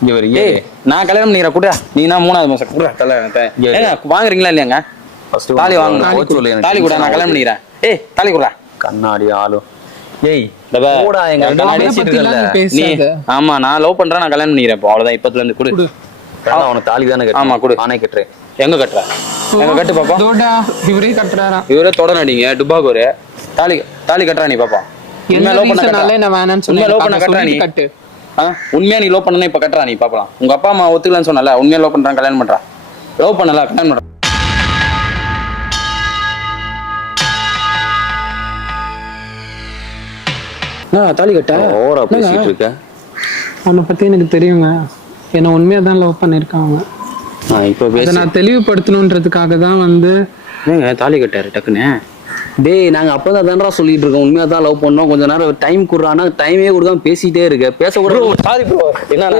நான் கல்யாணம் பண்ணிக்கிறேன் கூட நீ நான் 3வது மாசம் கூட கல்யாணம் வாங்குறீங்களா இல்லையாங்க தாலி வாங்க தாலி கூட நான் கல்யாணம் பண்ணிக்கிறேன் தாலி கூட கண்ணாடி ஆளும் ஆமா நான் லவ் பண்றேன் நான் கல்யாணம் பண்ணிக்கிறேன் இப்போ அவ்வளவுதான் இப்பத்துல இருந்து கொடு அவனுக்கு தாலி தானே ஆமா கொடு நானே கட்டுறேன் எங்க கட்டுற எங்க கட்டு பாப்போம் இவரே கட்டுறாரா இவரே தொடர் அடிங்க டுபாகூர் தாலி தாலி கட்டுறா நீ பாப்பா உண்மையா லவ் பண்ண கட்டுறா நீ உண்மையா நீ லவ் பண்ணனா இப்ப கட்டுறா நீ பாப்பலாம் உங்க அப்பா அம்மா ஒத்துக்கலன்னு சொன்னல உண்மையா லவ் பண்றான் கல்யாணம் பண்றா லவ் பண்ணல கல்யாணம் பண்றா தாலி கட்ட ஓவரா பேசிட்டு இருக்க உன்னை பத்தி எனக்கு தெரியுங்க என்ன உண்மையா தான் லவ் பண்ணிருக்காங்க இப்ப பேச நான் தெளிவுபடுத்தணுன்றதுக்காக தான் வந்து தாலி கட்டாரு டக்குன்னு டேய் நாங்க அப்பதான் தான்டா சொல்லிட்டு இருக்கோம் உண்மையா தான் லவ் பண்ணோம் கொஞ்ச நேரம் டைம் குடுறானா டைமே கொடுக்காம பேசிட்டே இருக்க பேச கூட சாரி ப்ரோ என்ன